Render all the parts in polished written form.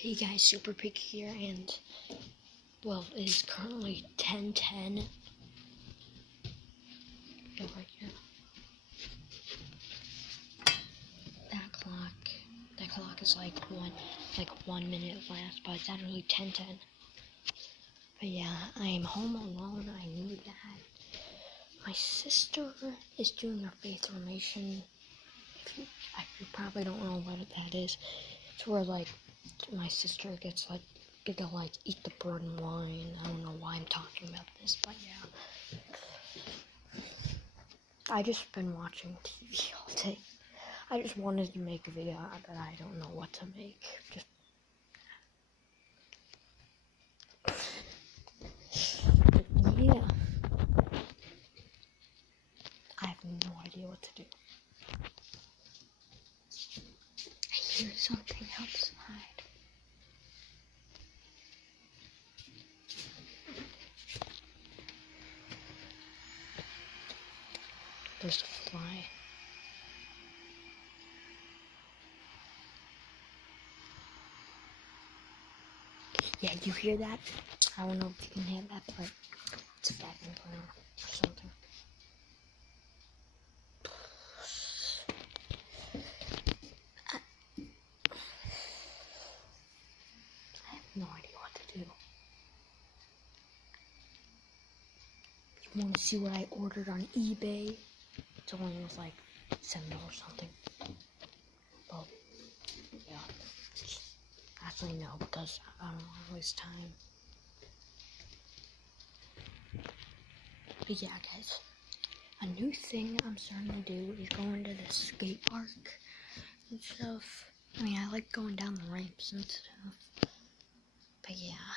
Hey guys, Super Pig here, and well, it is currently 10:10. Right now. That clock is like 1 minute left, but it's actually 10:10. But yeah, I am home alone. I knew that. My sister is doing her faith formation. You probably don't know what that is. It's where my sister gets to eat the bread and wine. I don't know why I'm talking about this, but yeah. I just been watching TV all day. I just wanted to make a video, but I don't know what to make. Yeah. I have no idea what to do. I hear something outside. There's a fly. Yeah, you hear that? I don't know if you can hear that, but it's a vacuum cleaner or something. I have no idea what to do. You want to see what I ordered on eBay? It's only was like $7 something. Well, yeah. Actually, no, because I don't want to waste time. But yeah, guys, a new thing I'm starting to do is going to the skate park and stuff. I mean, I like going down the ramps and stuff. But yeah.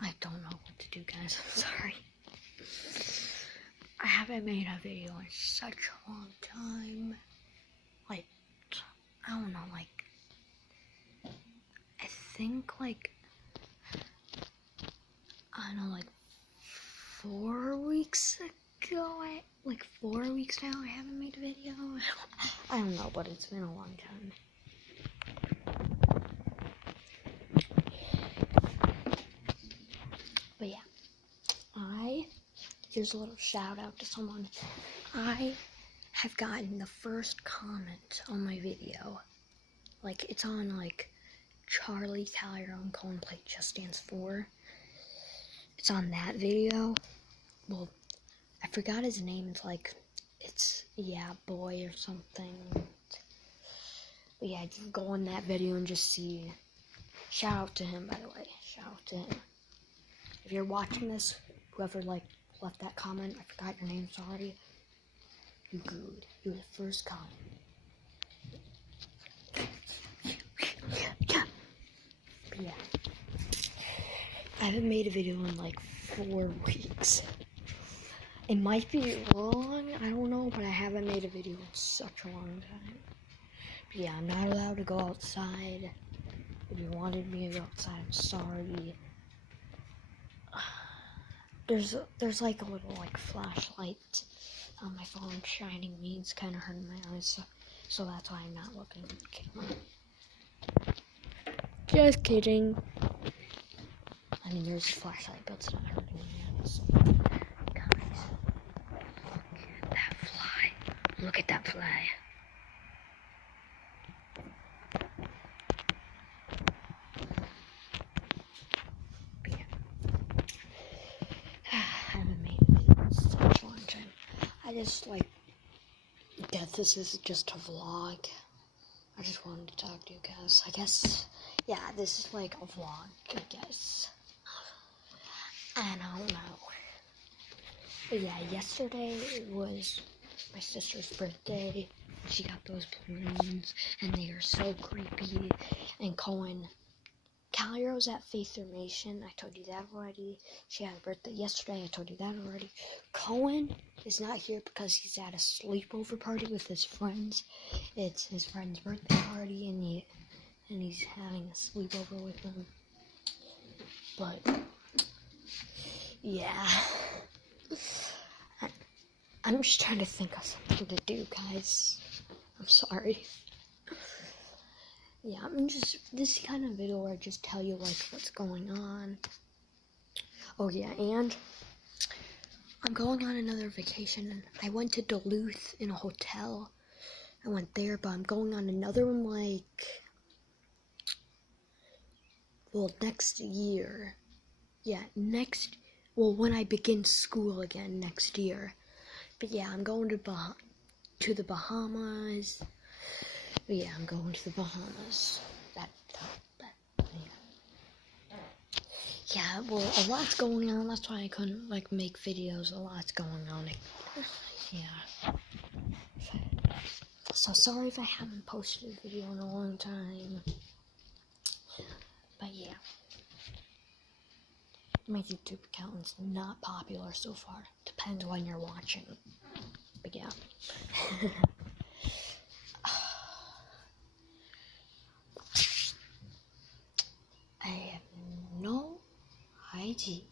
I don't know what to do, guys. I'm sorry. I haven't made a video in such a long time. I don't know, I think, 4 weeks ago, 4 weeks now, I haven't made a video. I don't know, but it's been a long time. But yeah, here's a little shout out to someone. I have gotten the first comment on my video. It's on, Charlie Tyrone Cohen Plate Just Dance 4. It's on that video. Well, I forgot his name. It's yeah, boy or something. But yeah, just go on that video and just see. Shout out to him, by the way. Shout out to him. If you're watching this, whoever left that comment, I forgot your name, sorry. You good. You're the first comment. But yeah. I haven't made a video in 4 weeks. It might be long, I don't know, but I haven't made a video in such a long time. But yeah, I'm not allowed to go outside. If you wanted me to go outside, I'm sorry. There's a little flashlight on my phone shining me. It's kind of hurting my eyes, so that's why I'm not looking at the camera. Just kidding. I mean, there's a flashlight, but it's not hurting my eyes. Guys, look at that fly. Look at that fly. But yeah. I haven't made it in such a long time. I just this is just a vlog. I just wanted to talk to you guys. I guess, yeah, this is a vlog, I guess. I don't know. But yeah, yesterday was my sister's birthday. She got those balloons, and they are so creepy. And Callie was at Faith Formation. I told you that already. She had a birthday yesterday. I told you that already. Cohen is not here because he's at a sleepover party with his friends. It's his friend's birthday party, and he's having a sleepover with them. But yeah, I'm just trying to think of something to do, guys. I'm sorry. Yeah, I'm just, this kind of video where I just tell you, like, what's going on. Oh, yeah, and I'm going on another vacation. I went to Duluth in a hotel. I went there, but I'm going on another one, like, well, next year. Yeah, when I begin school again next year. But yeah, I'm going to the Bahamas. But yeah, I'm going to the Bahamas. Yeah, well, a lot's going on. That's why I couldn't, like, make videos. A lot's going on. Yeah. So sorry if I haven't posted a video in a long time. But yeah. My YouTube account is not popular so far. Depends when you're watching. But yeah. I have no idea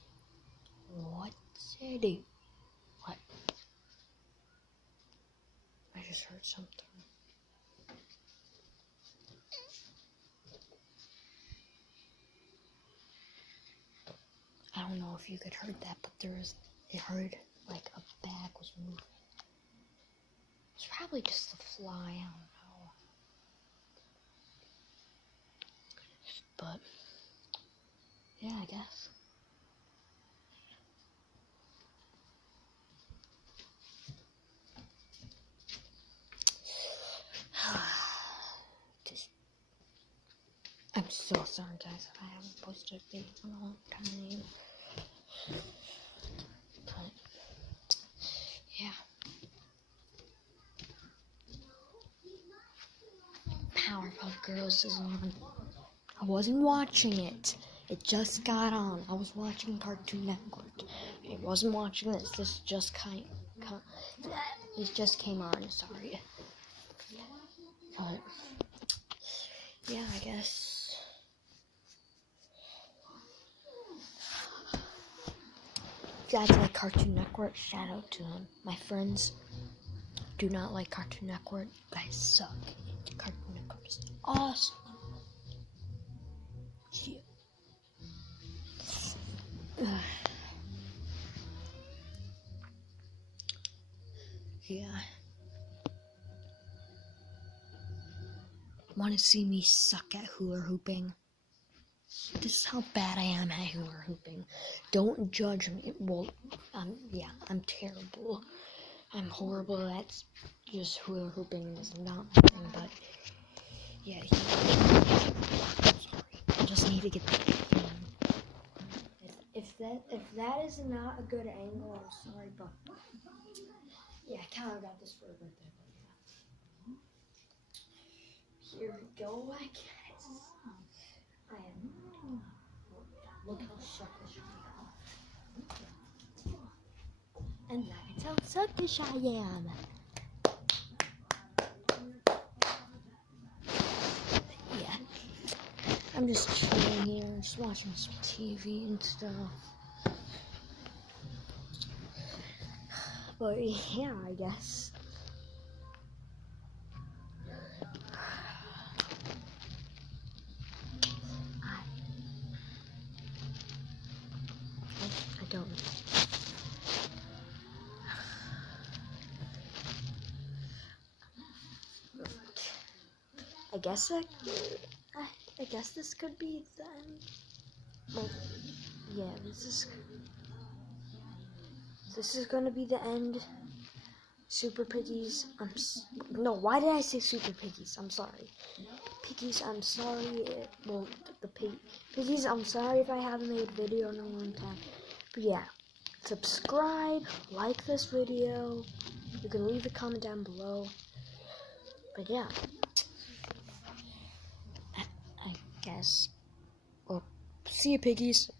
what to do. What? I just heard something. I don't know if you could heard that, but it heard like a bag was moving. It's probably just a fly, I don't know. But yeah, I guess. I'm so sorry, guys, if I haven't posted a video in a long time. But yeah. Powerpuff Girls is on. I wasn't watching it. It just got on. I was watching Cartoon Network. I wasn't watching this. This just it just came on. Sorry. But yeah, I guess. If you guys like Cartoon Network, shout out to them. My friends do not like Cartoon Network. You guys suck. Cartoon Network is awesome. Yeah. Yeah. Want to see me suck at hula hooping? This is how bad I am at hula hooping. Don't judge me. Well, I'm terrible. I'm horrible at just hula hooping is not my thing, but yeah, sorry. I just need to get that. If that is not a good angle, I'm sorry, but yeah, I kind of got this for a birthday, but yeah. Here we go, I guess. I am. Look how suckish I am. And that's how suckish I am. Yeah. I'm just chilling here, just watching some TV and stuff. But yeah, I guess. I don't know. I guess this could be the end. Well, yeah, this is gonna be the end. Super Piggies. No, why did I say Super Piggies? I'm sorry. Piggies, I'm sorry. Piggies, I'm sorry if I haven't made a video in a long time. But yeah, subscribe, like this video. You can leave a comment down below. But yeah, I guess. Well, see you, Piggies.